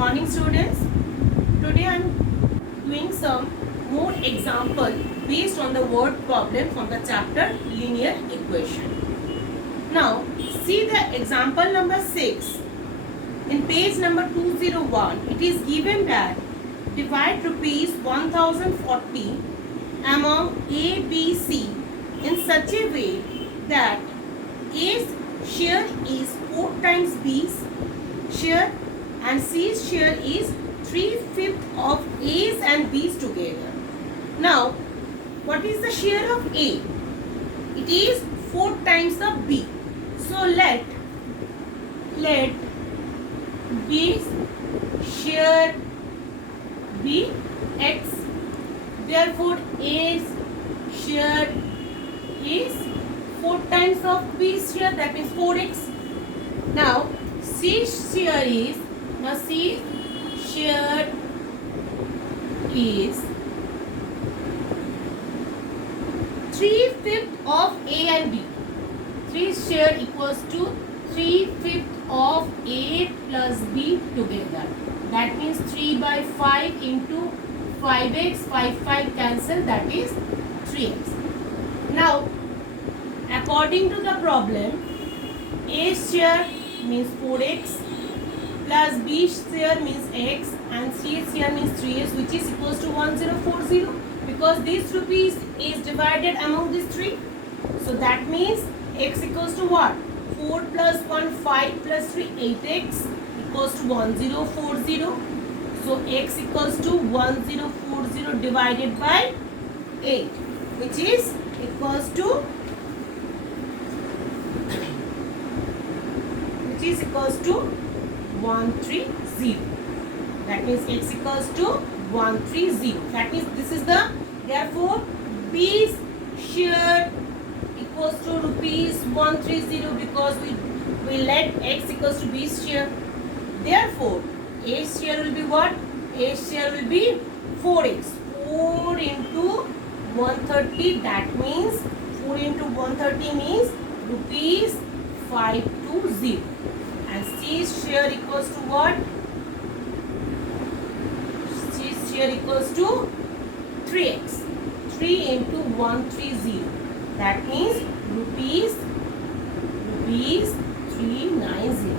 morning students. Today I am doing some more example based on the word problem from the chapter linear equation. Now see the example number 6 in page number 201. It is given that divide rupees 1040 among A, B, C in such a way that A's share is 4 times B's share and C's share is 3/5 of A's and B's together. Now, what is the share of A? It is 4 times of B. So let B's share be X. Therefore, A's share is 4 times of B's share, that means 4x. Now, C's share is 3/5 of A and B. 3's share equals to 3/5 of A plus B together. That means 3/5 into 5x, 5 cancel, that is 3x. Now, according to the problem, A's share means 4x plus B's share means x and C's share means 3x, which is equals to 1040, because this rupees is divided among these three. So that means x equals to what? 4 plus 1 5 plus 3 8x equals to 1040. So x equals to 1040 divided by 8, which is equals to 130. That means x equals to 130. That means this is the, therefore B's share equals to rupees 130, because we let x equals to B's share. Therefore A's share will be what? A's share will be 4x. 4 into 130, that means 4 into 130 means rupees 520. And C's share equals to what? C's share equals to 3x. 3 into 130. That means rupees 390.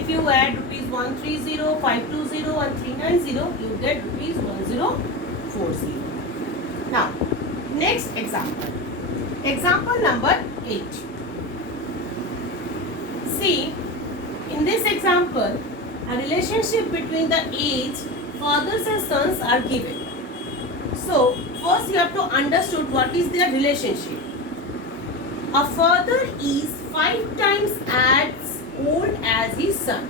If you add rupees 130, 520 and 390, you get rupees 1040. Now, next example. Example number 8. See, in this example, a relationship between the age, fathers and sons are given. So, first you have to understand what is their relationship. A father is 5 times as old as his son.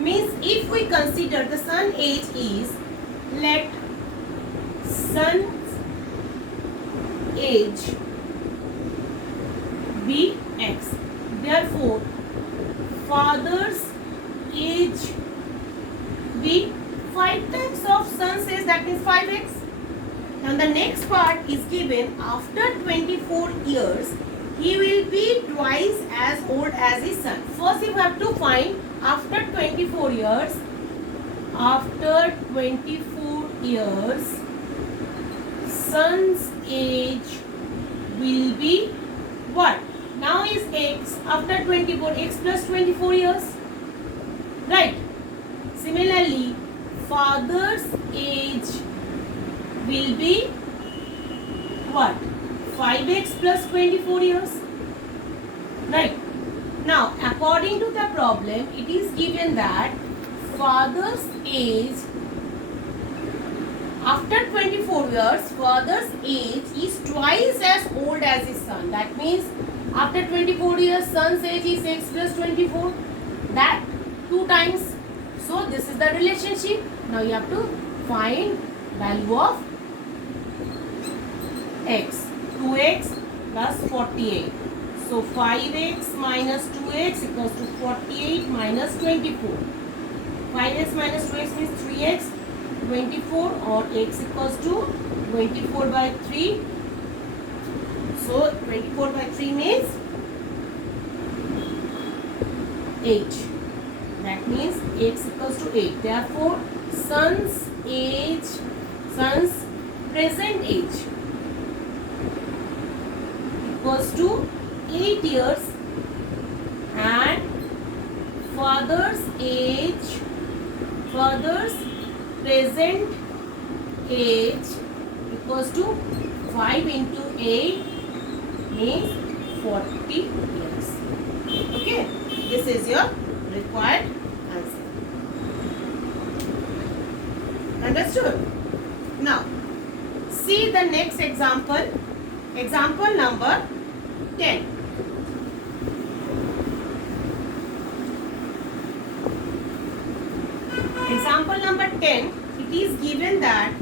Means if we consider the son age is, let son's age be x. Therefore, father's age be 5 times of son's age, that means 5x. Now the next part is given, after 24 years he will be twice as old as his son. First you have to find after 24 years. After 24 years son's age will be what? Now is x, after 24, x plus 24 years, right? Similarly, father's age will be what? 5x plus 24 years, right? Now, according to the problem, it is given that father's age, after 24 years, father's age is twice as old as his son. That means after 24 years, son's age is x plus 24. That 2 times. So this is the relationship. Now you have to find value of x. 2x plus 48. So 5x minus 2x equals to 48 minus 24. 5x minus 2x means 3x. 24 or x equals to 24 by 3. So 24 by 3 means 8. That means x equals to 8. Therefore, son's present age equals to 8 years and father's present age equals to 5 into 8 means 40 years. Okay, this is your required answer. Understood? Now, see the next example. Example number 10. Example number 10, it is given that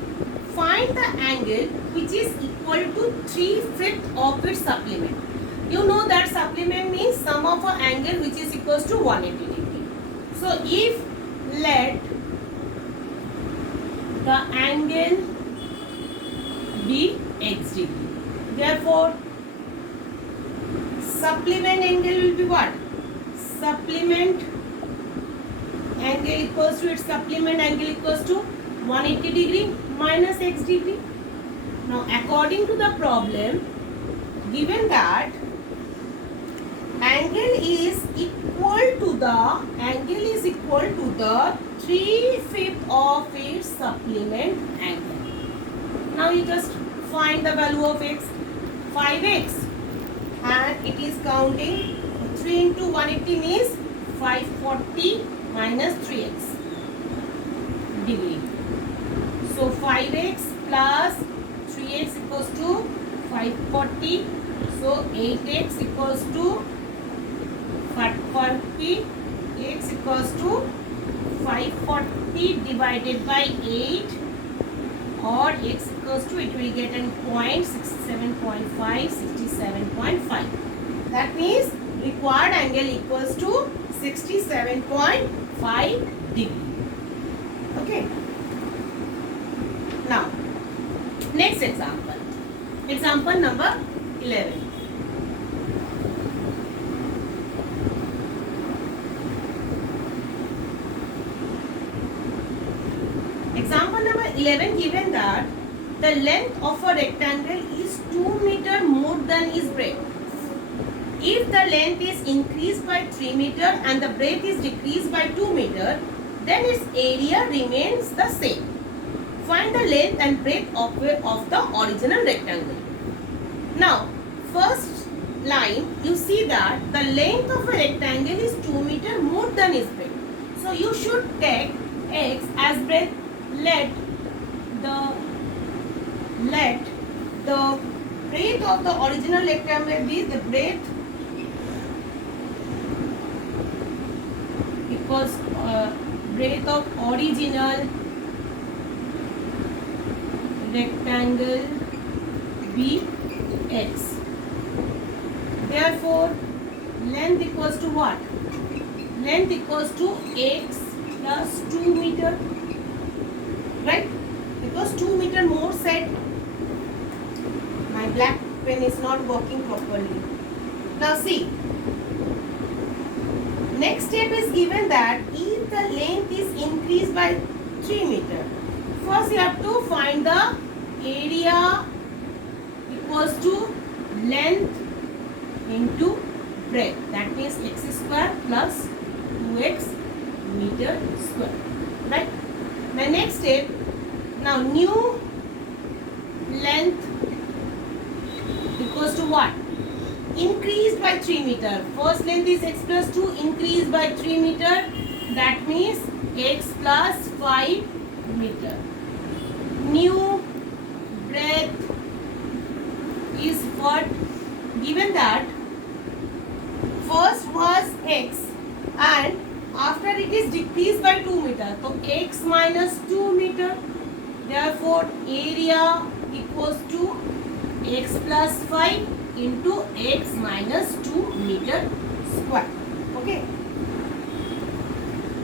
find the angle which is equal to 3/5 of its supplement. You know that supplement means sum of an angle which is equals to 180 degree. So if let the angle be x degree, therefore supplement angle will be what? Supplement angle equals to its supplement angle equals to 180 degree minus x degree. Now according to the problem, given that angle is equal to the 3/5 of its supplement angle. Now you just find the value of x, 5x, and it is counting 3 into 180 means 540 minus 3x degree. So 5x plus 3x equals to 540. So 8x equals to 540. X equals to 540 divided by 8, or x equals to, it will get in 0.67.5, 67.5. That means required angle equals to 67.5 degree. Okay. Now, next example. Example number 11. Example number 11, given that the length of a rectangle is 2 meter more than its breadth. If the length is increased by 3 meter and the breadth is decreased by 2 meter, then its area remains the same. Find the length and breadth of the original rectangle. Now, first line, you see that the length of a rectangle is 2 meter more than its breadth. So you should take x as breadth. Let the breadth of the original rectangle be the breadth equals breadth of original rectangle be x. Therefore, length equals to what? Length equals to x plus 2 meter. Right? Because 2 meter more set. My black pen is not working properly. Now see. Next step is given that if the length is increased by 3 meter. First you have to find the area equals to length into breadth. That means x square plus 2x meter square. Right? The next step, now new length equals to what? Increased by 3 meter. First length is x plus 2, increased by 3 meter. That means x plus 5 meter. New breadth is what? Given that first was x and after it is decreased by 2 meter. So x minus 2 meter. Therefore area equals to x plus 5 into x minus 2 meter square. Okay.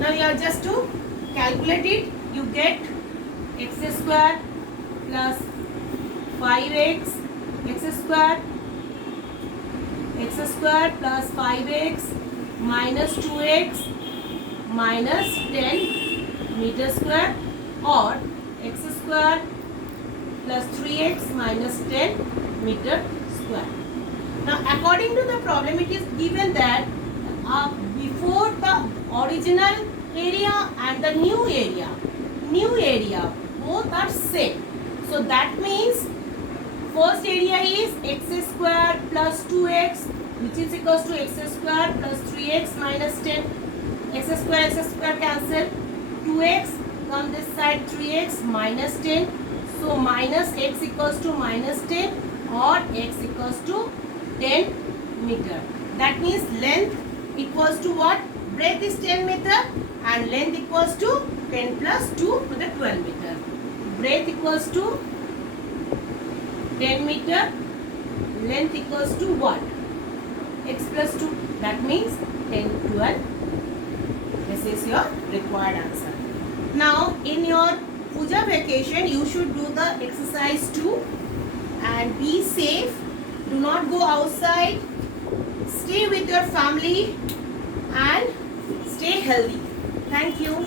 Now you have just to calculate it. You get x square plus 5x x square plus 5x minus 2x minus 10 meter square or x square plus 3x minus 10 meter square. Now according to the problem, it is given that before the original area and the new area both are same. So that means first area is x square plus 2x, which is equals to x square plus 3x minus 10. X square cancel. 2x come this side, 3x minus 10. So minus x equals to minus 10 or x equals to 10 meter. That means length equals to what? Breadth is 10 meter and length equals to 10 plus 2 to the 12 meter. Breadth equals to 10 meter, length equals to what? X plus 2. That means 10, 12. This is your required answer. Now in your Puja vacation, you should do the exercise 2 and be safe. Do not go outside. Stay with your family and stay healthy. Thank you.